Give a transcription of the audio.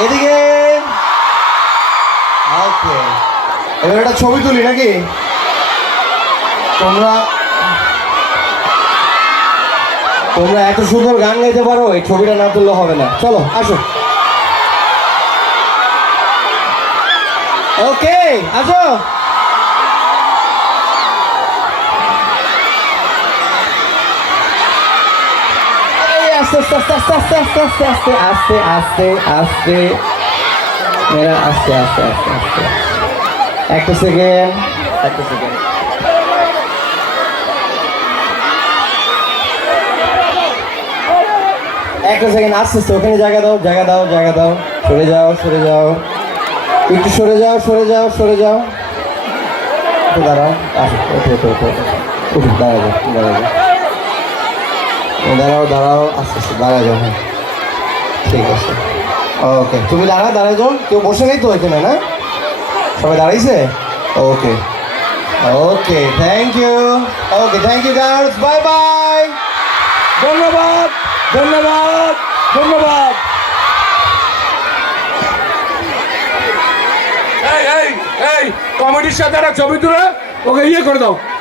এদিকে। ওকে, এবার একটা ছবি তুলি নাকি? তোমরা তোমরা এত সুন্দর গান গাইতে পারো, এই ছবিটা না তুললে হবে না। চলো আসো। ওকে, আসো। আস্তে আস্তে আস্তে আস্তে আস্তে আস্তে আস্তে আস্তে আস্তে মেয়েরা, আস্তে আস্তে আস্তে আস্তে। একটা সেকেন্ড, একটা সেকেন্ড। একটা সেকেন্ড, আস্তে আস্তে। ওখানে জায়গা দাও, জায়গা দাও, জায়গা দাও। সরে যাও, সরে যাও, একটু সরে যাও, সরে যাও, সরে যাও। একটু দাঁড়াও, আসো, ওঠো ওঠো ওঠো উঠো, দাঁড়া যাও, দাঁড়া যাও, দাঁড়াও দাঁড়াও, আস্তে আস্তে দাঁড়া যাও। হ্যাঁ, ঠিক আছে। ওকে, তুমি দাঁড়াও, দাঁড়ায় যাও। কেউ বসে নেই তো এখানে, না? সবাই দাঁড়াইছে? Okay okay, thank you. Okay, thank you girls, bye bye. ধন্যবাদ, ধন্যবাদ, ধন্যবাদ। এই এই এই কমিটির সাথে একটা ছবি তুলে ওকে ইয়ে করে দাও।